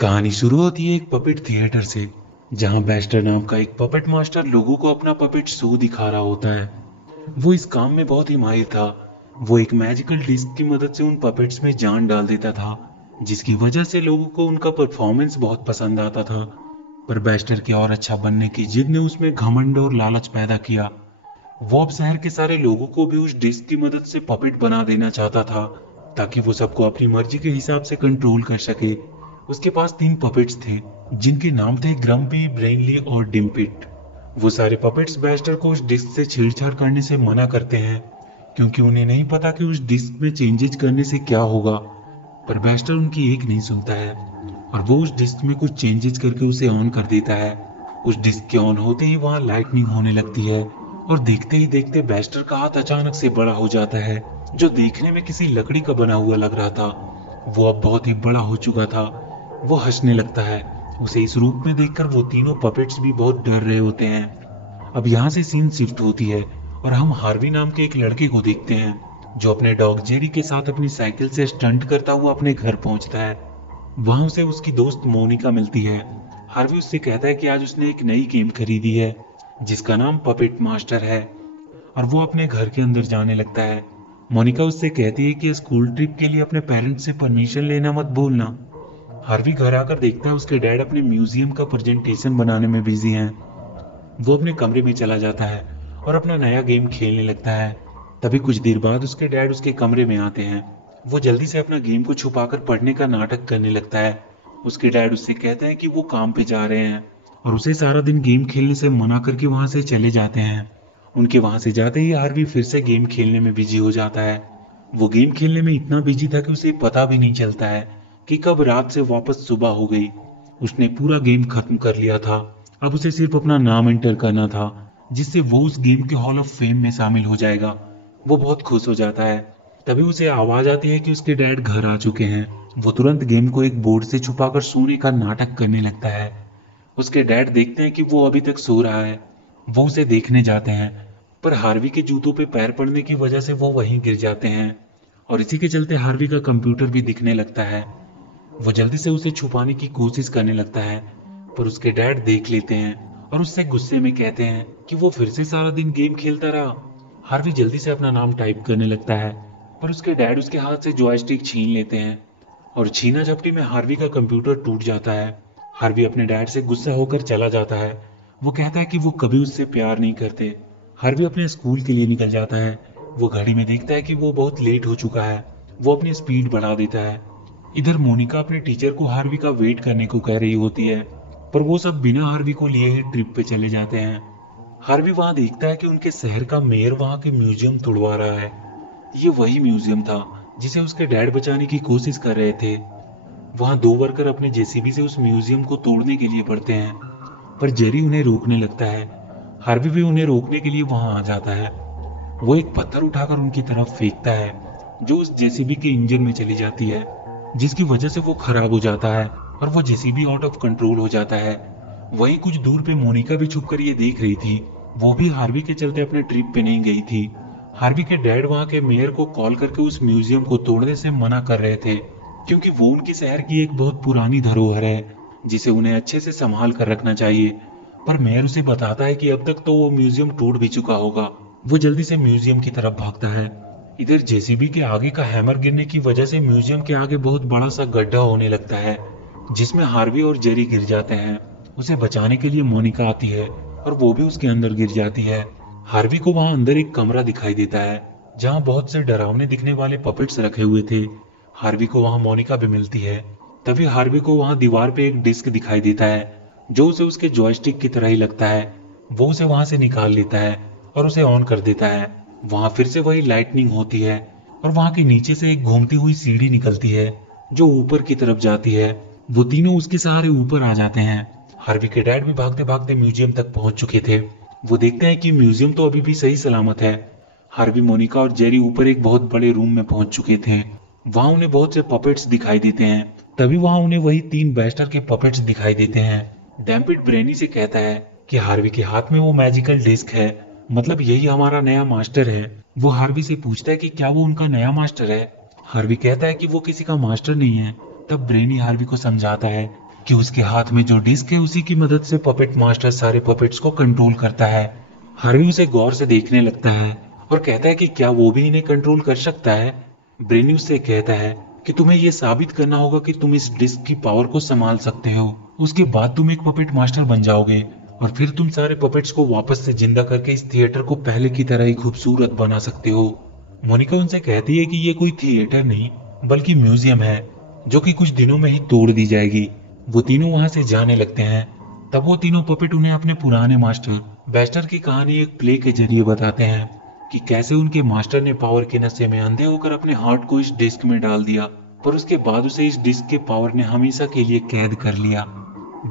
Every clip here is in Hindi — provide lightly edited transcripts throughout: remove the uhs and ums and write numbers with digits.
कहानी शुरू होती है एक पपेट थिएटर से, जहां बेस्टर नाम का एक पपेट मास्टर लोगों को अपना पपेट शो दिखा रहा होता है। वो इस काम में बहुत ही माहिर था। वो एक मैजिकल डिस्क की मदद से उन पपेट्स में जान डाल देता था, जिसकी वजह से लोगों को उनका परफॉर्मेंस बहुत पसंद आता था। पर बेस्टर के और अच्छा बनने की जिद ने उसमें घमंड और लालच पैदा किया। वो अब शहर के सारे लोगों को भी उस डिस्क की मदद से पपेट बना देना चाहता था, ताकि वो सबको अपनी मर्जी के हिसाब से कंट्रोल कर सके। उसके पास 3 पपेट्स थे, जिनके नाम थे ग्रम्पी, ब्रेनली और डिम्पिट। वो सारे पपेट्स बेस्टर को उस डिस्क से छेड़छाड़ करने से मना करते हैं, क्योंकि उन्हें नहीं पता कि उस डिस्क में चेंजेस करने से क्या होगा। पर बेस्टर उनकी एक नहीं सुनता है, और वो उस डिस्क में कुछ चेंजेस करके उसे ऑन कर देता है। उस डिस्क के ऑन होते ही वहां लाइटनिंग होने लगती है, और देखते ही देखते बेस्टर का हाथ अचानक से बड़ा हो जाता है, जो देखने में किसी लकड़ी का बना हुआ लग रहा था। वो अब बहुत ही बड़ा हो चुका था। वो हंसने लगता है। उसे इस रूप में देखकर वो तीनों पपेट्स भी बहुत डर रहे होते हैं। अब यहाँ से सीन शिफ्ट होती है, और हम हार्वी नाम के एक लड़के को देखते हैं, जो अपने डॉग जेरी के साथ अपनी साइकिल से स्टंट करता हुआ अपने घर पहुंचता है। वहां उसे उसकी दोस्त मोनिका मिलती है। हार्वी उससे कहता है कि आज उसने एक नई गेम खरीदी है, जिसका नाम पपेट मास्टर है, और वो अपने घर के अंदर जाने लगता है। मोनिका उससे कहती है कि स्कूल ट्रिप के लिए अपने पेरेंट्स से परमिशन लेना मत भूलना। हार्वी घर आकर देखता है उसके डैड अपने म्यूजियम का प्रेजेंटेशन बनाने में बिजी हैं। वो अपने कमरे में चला जाता है और अपना नया गेम खेलने लगता है। तभी कुछ देर बाद उसके डैड उसके कमरे में आते हैं। वो जल्दी से अपना गेम को छुपाकर पढ़ने का नाटक करने लगता है। उसके डैड उससे कहते हैं कि वो काम पे जा रहे हैं, और उसे सारा दिन गेम खेलने से मना करके वहां से चले जाते हैं। उनके वहां से जाते ही हार्वी फिर से गेम खेलने में बिजी हो जाता है। वो गेम खेलने में इतना बिजी था कि उसे पता भी नहीं चलता है कि कब रात से वापस सुबह हो गई। उसने पूरा गेम खत्म कर लिया था। अब उसे सिर्फ अपना नाम एंटर करना था, जिससे वो उस गेम के हॉल ऑफ फेम में शामिल हो जाएगा। वो बहुत खुश हो जाता है। तभी उसे आवाज आती है कि उसके डैड घर आ चुके हैं। वो तुरंत गेम को एक बोर्ड से छुपाकर सोने का नाटक करने लगता है। उसके डैड देखते हैं कि वो अभी तक सो रहा है। वो उसे देखने जाते हैं, पर हार्वी के जूतों पे पैर पड़ने की वजह से वो वहीं गिर जाते हैं, और इसी के चलते हार्वी का कंप्यूटर भी दिखने लगता है। वो जल्दी से उसे छुपाने की कोशिश करने लगता है, पर उसके डैड देख लेते हैं और उससे गुस्से में कहते हैं कि वो फिर से सारा दिन गेम खेलता रहा। हार्वी जल्दी से अपना नाम टाइप करने लगता है, पर उसके डैड उसके हाथ से जॉयस्टिक छीन लेते हैं, और छीना झपटी में हार्वी का कंप्यूटर टूट जाता है। हार्वी अपने डैड से गुस्सा होकर चला जाता है। वो कहता है कि वो कभी उससे प्यार नहीं करते। हार्वी अपने स्कूल के लिए निकल जाता है। वो घड़ी में देखता है कि वो बहुत लेट हो चुका है। वो अपनी स्पीड बढ़ा देता है। इधर मोनिका अपने टीचर को हार्वी का वेट करने को कह रही होती है, पर वो सब बिना हार्वी को लिए ही ट्रिप पे चले जाते हैं। हार्वी वहां देखता है कि उनके शहर का मेयर वहां के म्यूजियम तोड़वा रहा है। ये वही म्यूजियम था जिसे उसके डैड बचाने की कोशिश कर रहे थे। वहां 2 वर्कर अपने जेसीबी से उस म्यूजियम को तोड़ने के लिए बढ़ते हैं, पर जेरी उन्हें रोकने लगता है। हार्वी भी उन्हें रोकने के लिए वहां आ जाता है। वो एक पत्थर उठाकर उनकी तरफ फेंकता है, जो उस जेसीबी के इंजन में चली जाती है, जिसकी वजह से वो खराब हो जाता है और वो जेसीबी आउट ऑफ कंट्रोल हो जाता है। वहीं कुछ दूर पे मोनिका भी छुप कर ये देख रही थी। वो भी हार्वी के चलते अपने ट्रिप पे नहीं गई थी। हार्वी के डैड वहां के मेयर को कॉल करके उस म्यूजियम को तोड़ने से मना कर रहे थे, क्योंकि वो उनके शहर की एक बहुत पुरानी धरोहर है, जिसे उन्हें अच्छे से संभाल कर रखना चाहिए। पर मेयर उसे बताता है कि अब तक तो वो म्यूजियम टूट भी चुका होगा। वो जल्दी से म्यूजियम की तरफ भागता है। इधर जेसीबी के आगे का हैमर गिरने की वजह से म्यूजियम के आगे बहुत बड़ा सा गड्ढा होने लगता है, जिसमें हार्वी और जेरी गिर जाते हैं। उसे बचाने के लिए मोनिका आती है, और वो भी उसके अंदर गिर जाती है। हार्वी को वहां अंदर एक कमरा दिखाई देता है, जहां बहुत से डरावने दिखने वाले पपेट्स रखे हुए थे। हार्वी को वहां मोनिका भी मिलती है। तभी हार्वी को वहां दीवार पे एक डिस्क दिखाई देता है, जो उसे उसके जॉयस्टिक की तरह ही लगता है। वो उसे वहां से निकाल लेता है और उसे ऑन कर देता है। वहां फिर से वही लाइटनिंग होती है, और वहां के नीचे से एक घूमती हुई सीढ़ी निकलती है, जो ऊपर की तरफ जाती है। वो तीनों उसके सहारे ऊपर आ जाते हैं। हार्वी के डैड भी भागते भागते म्यूजियम तक पहुंच चुके थे। वो देखते हैं कि म्यूजियम तो अभी भी सही सलामत है। हार्वी, मोनिका और जेरी ऊपर एक बहुत बड़े रूम में पहुंच चुके थे। वहां उन्हें बहुत से पपेट्स दिखाई देते हैं। तभी वहां उन्हें वही 3 बेस्टर के पपेट्स दिखाई देते हैं। डैम्पिट ब्रेनी से कहता है कि हार्वी के हाथ में वो मैजिकल डिस्क है, मतलब यही हमारा नया मास्टर है। वो हार्वी से पूछता है कि क्या वो उनका नया मास्टर है। हार्वी कहता है कि वो किसी का मास्टर नहीं है। तब ब्रेनी हार्वी को समझाता है कि उसके हाथ में जो डिस्क है उसी की मदद से पपेट मास्टर सारे पपेट्स को कंट्रोल करता है। हार्वी उसे गौर से देखने लगता है और कहता है कि क्या वो भी इन्हें कंट्रोल कर सकता है। ब्रेनी उससे कहता है कि तुम्हें यह साबित करना होगा कि तुम इस डिस्क की पावर को संभाल सकते हो, उसके बाद तुम एक पपेट मास्टर बन जाओगे और फिर तुम सारे पपेट्स को वापस से जिंदा करके इस थिएटर को पहले की तरह ही खूबसूरत बना सकते हो। मोनिका उनसे कहती है कि ये कोई थिएटर नहीं बल्कि म्यूजियम है जो कि कुछ दिनों में ही तोड़ दी जाएगी। वो तीनों वहां से जाने लगते हैं। तब वो तीनों पपेट उन्हें अपने पुराने मास्टर बेस्टर की कहानी एक प्ले के जरिए बताते हैं कि कैसे उनके मास्टर ने पावर के नशे में अंधे होकर अपने हार्ट को इस डिस्क में डाल दिया, पर उसके बाद उसे इस डिस्क के पावर ने हमेशा के लिए कैद कर लिया।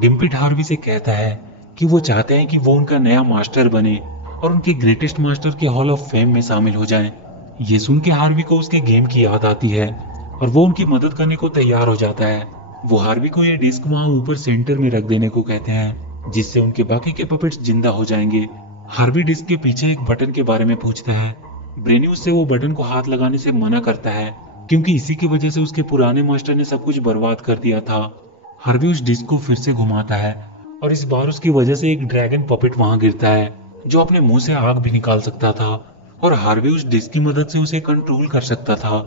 डिम्पिट हार्वी से कहता है कि वो चाहते हैं कि वो उनका नया मास्टर बने और उनके ग्रेटेस्ट मास्टर के हॉल ऑफ फेम में शामिल हो जाएं। ये सुन के हार्वी को उसके गेम की याद आती है और वो उनकी मदद करने को तैयार हो जाता है। वो हार्वी को ये डिस्क वहां ऊपर सेंटर में रख देने को कहते हैं जिससे उनके बाकी के पपेट्स जिंदा हो जाएंगे। हार्वी डिस्क के पीछे एक बटन के बारे में पूछता है। ब्रेनी उससे वो बटन को हाथ लगाने से मना करता है क्योंकि इसी की वजह से उसके पुराने मास्टर ने सब कुछ बर्बाद कर दिया था। हार्वी उस डिस्क को फिर से घुमाता है और इस बार उसकी वजह से एक ड्रैगन पपेट वहां गिरता है जो अपने मुंह से आग भी निकाल सकता था और हार्वी उस डिस्क की मदद से उसे कंट्रोल कर सकता था।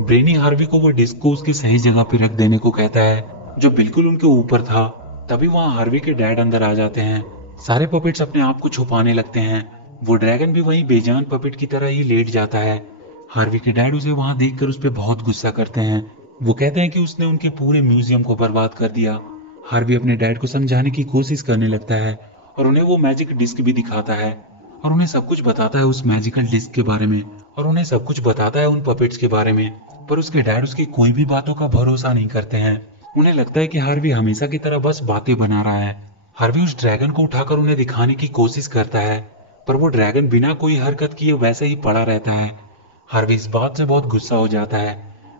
ब्रेनी हार्वी को वो डिस्क को उसकी सही जगह पे रख देने को कहता है जो बिल्कुल उनके ऊपर था। तभी वहां हार्वी के डैड अंदर आ जाते हैं। सारे पपेट्स अपने आप को छुपाने लगते हैं। वो ड्रैगन भी वहीं बेजान पपेट की तरह ही लेट जाता है। हार्वी के डैड उसे वहां देखकर उस पर बहुत गुस्सा करते हैं। वो कहते हैं कि उसने उनके पूरे म्यूजियम को बर्बाद कर दिया। हार्वी अपने डैड को समझाने की कोशिश करने लगता है और उन्हें वो मैजिक डिस्क भी दिखाता है और उन्हें सब कुछ बताता है उस मैजिकल डिस्क के बारे में और उन्हें सब कुछ बताता है उन पपेट्स के बारे में। पर उसके डैड उसकी कोई भी बातों का भरोसा नहीं करते हैं। उन्हें लगता है कि हार्वी हमेशा की तरह बस बातें बना रहा है। हार्वी उस ड्रैगन को उठाकर उन्हें दिखाने की कोशिश करता है पर वो ड्रैगन बिना कोई हरकत किए वैसे ही पड़ा रहता है। हार्वी इस बात से बहुत गुस्सा हो जाता है।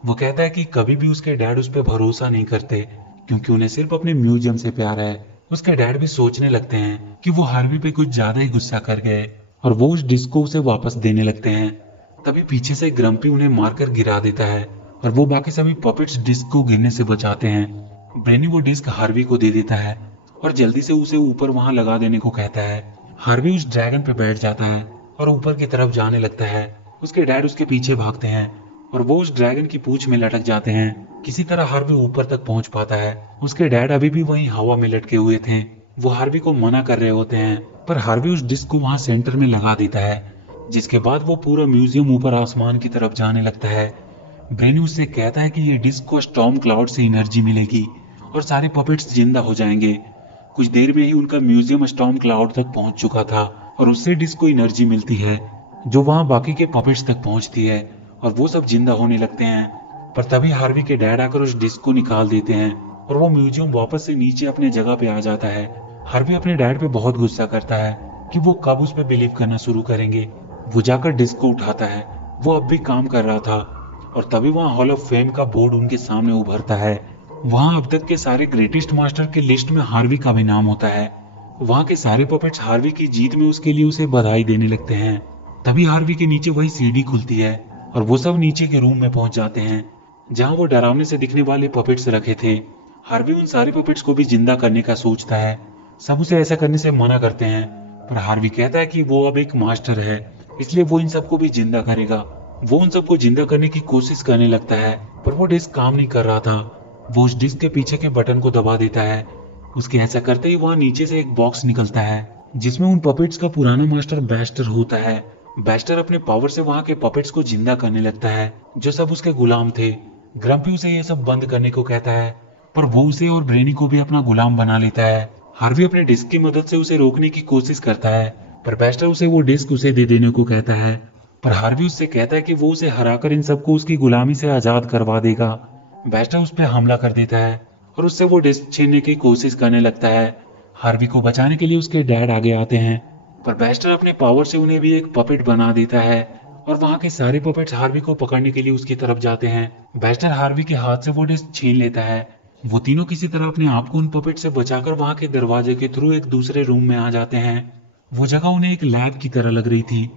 वो कहता है कि कभी भी उसके डैड उस पर भरोसा नहीं करते क्योंकि उन्हें सिर्फ अपने म्यूजियम से प्यार है। उसके डैड भी सोचने लगते हैं कि वो हार्वी पे कुछ ज्यादा ही गुस्सा कर गए और वो उस डिस्क को उसे वापस देने लगते हैं। तभी पीछे से ग्रम्पी उन्हें मारकर गिरा देता है और वो बाकी सभी पपेट्स डिस्क को गिरने से बचाते हैं। ब्रेनी वो डिस्क हार्वी को दे देता है और जल्दी से उसे ऊपर वहां लगा देने को कहता है। हार्वी उस ड्रैगन पे बैठ जाता है और ऊपर की तरफ जाने लगता है। उसके डैड उसके पीछे भागते हैं और वो उस ड्रैगन की पूंछ में लटक जाते हैं। किसी तरह हार्वी ऊपर तक पहुंच पाता है। उसके डैड अभी भी वहीं हवा में लटके हुए थे। वो हार्वी को मना कर रहे होते हैं पर हार्वी उस डिस्क को वहां सेंटर में लगा देता है जिसके बाद वो पूरा म्यूजियम ऊपर आसमान की तरफ जाने लगता है। ब्रेनी उससे कहता है कि ये डिस्क को स्टॉर्म क्लाउड से एनर्जी मिलेगी और सारे पपेट्स जिंदा हो जाएंगे। कुछ देर में ही उनका म्यूजियम स्टॉर्म क्लाउड तक पहुंच चुका था और उससे डिस्क को एनर्जी मिलती है जो वहां बाकी के पपेट्स तक पहुंचती है और वो सब जिंदा होने लगते हैं। पर तभी हार्वी के डैड आकर उस डिस्क को निकाल देते हैं और वो म्यूजियम वापस से नीचे अपने जगह पे आ जाता है। हार्वी अपने डैड पे बहुत गुस्सा करता है कि वो कब उस पे बिलीव करना शुरू करेंगे। वो जाकर डिस्क को उठाता है। वो अब भी काम कर रहा था और तभी वहां हॉल ऑफ फेम का बोर्ड उनके सामने उभरता है। वहां अब तक के सारे ग्रेटेस्ट मास्टर की लिस्ट में हार्वी का भी नाम होता है। वहां के सारे पपेट्स हार्वी की जीत में उसके लिए उसे बधाई देने लगते हैं। तभी हार्वी के नीचे वही सीढ़ी खुलती है और वो सब नीचे के रूम में पहुंच जाते हैं जहां वो डरावने से दिखने वाले पपेट्स रखे थे। हार्वी उन सारे पपेट्स को भी जिंदा करने का सोचता है। सब उसे ऐसा करने से मना करते हैं पर हार्वी कहता है कि वो अब एक मास्टर है इसलिए वो इन सबको भी जिंदा करेगा। वो उन सबको जिंदा करने की कोशिश करने लगता है पर वो डिस्क काम नहीं कर रहा था। वो उस डिस्क के पीछे के बटन को दबा देता है। उसके ऐसा करते ही वहां नीचे से एक बॉक्स निकलता है जिसमें उन पपेट्स का पुराना मास्टर बेस्टर होता है। बेस्टर अपने पावर से वहां के पपेट्स को जिंदा करने लगता है जो सब उसके गुलाम थे। ग्रम्पी उसे ये सब बंद करने को कहता है पर वो उसे और ब्रेनी को भी अपना गुलाम बना लेता है। हार्वी अपने डिस्क की मदद से उसे रोकने की कोशिश करता है पर बेस्टर उसे वो डिस्क उसे दे देने को कहता है। पर हार्वी उससे कहता है कि वो उसे हराकर इन सबको उसकी गुलामी से आजाद करवा देगा। बेस्टर उस पर हमला कर देता है और उससे वो डिस्क छीनने की कोशिश करने लगता है। हार्वी को बचाने के लिए उसके डैड आगे आते हैं पर बेस्टर अपने पावर से उन्हें भी एक पपेट बना देता है और वहां के सारे पपेट्स हार्वी को पकड़ने के लिए उसकी तरफ जाते हैं। बेस्टर हार्वी के हाथ से वो डिस्क छीन लेता है। वो तीनों किसी तरह अपने आप को उन पपेट से बचाकर वहां के दरवाजे के थ्रू एक दूसरे रूम में आ जाते हैं। वो जगह उन्हें एक लैब की तरह लग रही थी।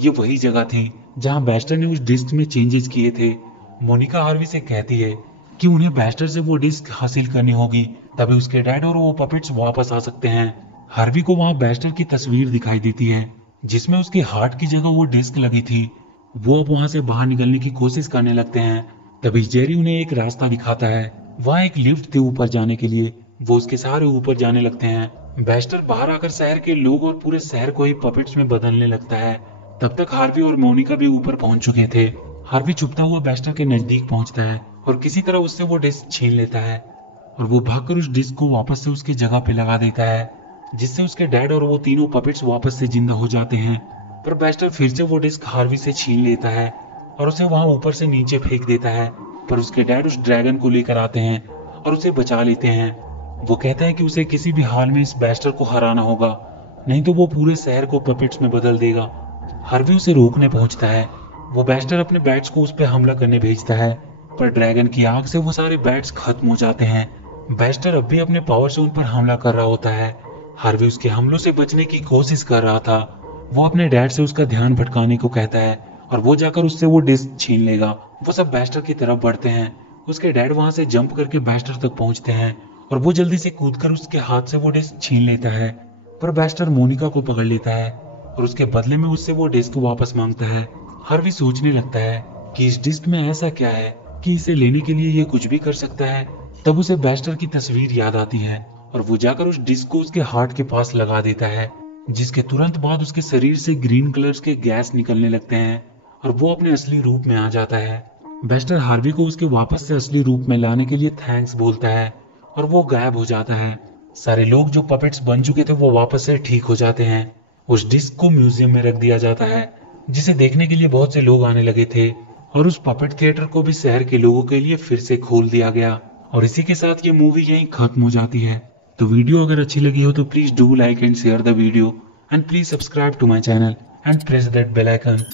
ये वही जगह थी जहां बेस्टर ने उस डिस्क में चेंजेस किए थे। मोनिका हार्वी से कहती है कि उन्हें बेस्टर से वो डिस्क हासिल करनी होगी तभी उसके डैड और वो पपेट्स वापस आ सकते हैं। हार्वी को वहां बैस्टर की तस्वीर दिखाई देती है जिसमें उसके हार्ट की जगह वो डिस्क लगी थी। वो अब वहां से बाहर निकलने की कोशिश करने लगते हैं। तभी जेरी उन्हें एक रास्ता दिखाता है। वहां एक लिफ्ट थी ऊपर जाने के लिए। वो उसके सहारे ऊपर जाने लगते हैं। बैस्टर बाहर आकर शहर के लोग और पूरे शहर को ही पपेट्स में बदलने लगता है। तब तक हार्वी और मोनिका भी ऊपर पहुंच चुके थे। हार्वी छुपता हुआ बैस्टर के नजदीक पहुंचता है और किसी तरह उससे वो डिस्क छीन लेता है और वो भागकर उस डिस्क को वापस से उसकी जगह पे लगा देता है, जिससे उसके डैड और वो तीनों पपेट्स वापस से जिंदा हो जाते हैं। पर बैस्टर फिर से वो डिस्क हार्वी से छीन लेता है और उसे वहां ऊपर से नीचे फेंक देता है। पर उसके डैड उस ड्रैगन को लेकर आते हैं और उसे बचा लेते हैं। वो कहते हैं कि उसे किसी भी हाल में इस बैस्टर को हराना होगा, नहीं तो वो पूरे शहर को पपेट्स में बदल देगा। हार्वी उसे रोकने पहुंचता है। वो बैस्टर अपने बैट्स को उस पर हमला करने भेजता है, पर ड्रैगन की आग से वो सारे बैट्स खत्म हो जाते हैं। बैस्टर अब भी अपने पावर से उन पर हमला कर रहा होता है। हार्वी उसके हमलों से बचने की कोशिश कर रहा था। वो अपने डैड से उसका ध्यान भटकाने को कहता है और वो जाकर उससे वो डिस्क छीन लेगा। वो सब बैस्टर की तरफ बढ़ते हैं। उसके डैड वहां से जंप करके बैस्टर तक पहुंचते हैं और वो जल्दी से कूदकर उसके हाथ से वो डिस्क छीन लेता है। पर बैस्टर मोनिका को पकड़ लेता है और उसके बदले में उससे वो डिस्क वापस मांगता है। हार्वी सोचने लगता है कि इस डिस्क में ऐसा क्या है कि इसे लेने के लिए ये कुछ भी कर सकता है। तब उसे बैस्टर की तस्वीर याद आती है और वो जाकर उस डिस्क को उसके हार्ट के पास लगा देता है, जिसके तुरंत बाद उसके शरीर से ग्रीन कलर्स के गैस निकलने लगते हैं और वो अपने असली रूप में आ जाता है। बैस्टर हार्वी को उसके वापस से असली रूप में लाने के लिए थैंक्स बोलता है और वो गायब हो जाता है। सारे लोग जो पपेट्स बन चुके थे वो वापस से ठीक हो जाते हैं। उस डिस्क को म्यूजियम में रख दिया जाता है, जिसे देखने के लिए बहुत से लोग आने लगे थे और उस पपेट थिएटर को भी शहर के लोगों के लिए फिर से खोल दिया गया। और इसी के साथ ये मूवी यहीं खत्म हो जाती है। तो वीडियो अगर अच्छी लगी हो तो please do like and share the video and please subscribe to my channel and press that bell icon.